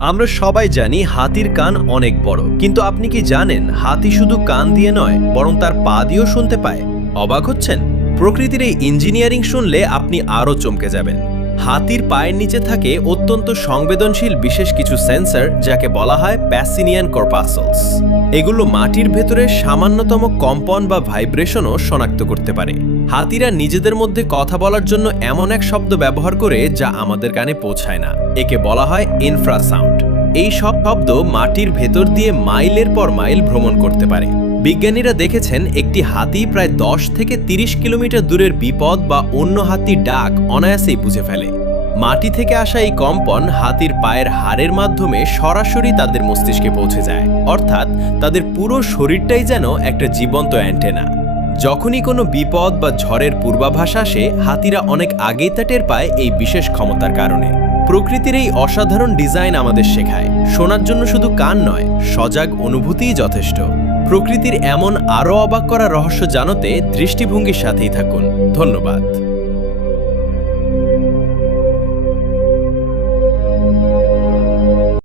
আমরা সবাই জানি হাতির কান অনেক বড়, কিন্তু আপনি কি জানেন হাতি শুধু কান দিয়ে নয় বরং তার পা দিয়েও শুনতে পায়? অবাক হচ্ছেন? প্রকৃতির এই ইঞ্জিনিয়ারিং শুনলে আপনি আরও চমকে যাবেন। হাতির পায়ের নিচে থাকে অত্যন্ত সংবেদনশীল বিশেষ কিছু সেন্সর, যাকে বলা হয় প্যাসিনিয়ান কর্পাসলস। এগুলো মাটির ভেতরে সামান্যতম কম্পন বা ভাইব্রেশনও শনাক্ত করতে পারে। হাতিরা নিজেদের মধ্যে কথা বলার জন্য এমন এক শব্দ ব্যবহার করে যা আমাদের কানে পৌঁছায় না। একে বলা হয় ইনফ্রাসাউন্ড। এই সব শব্দ মাটির ভেতর দিয়ে মাইলের পর মাইল ভ্রমণ করতে পারে। বিজ্ঞানীরা দেখেছেন একটি হাতি প্রায় 10 থেকে 30 কিলোমিটার দূরের বিপদ বা অন্য হাতির ডাক অনায়াসেই বুঝে ফেলে। মাটি থেকে আসা এই কম্পন হাতির পায়ের হাড়ের মাধ্যমে সরাসরি তাদের মস্তিষ্কে পৌঁছে যায়, অর্থাৎ তাদের পুরো শরীরটাই যেন একটা জীবন্ত অ্যান্টেনা। যখনই কোনো বিপদ বা ঝড়ের পূর্বাভাস আসে, হাতিরা অনেক আগেই তা টের পায় এই বিশেষ ক্ষমতার কারণে। প্রকৃতির এই অসাধারণ ডিজাইন আমাদের শেখায়, শোনার জন্য শুধু কান নয়, সজাগ অনুভূতিই যথেষ্ট। প্রকৃতির এমন আরও অবাক করা রহস্য জানতে দৃষ্টিভঙ্গির সাথেই থাকুন। ধন্যবাদ।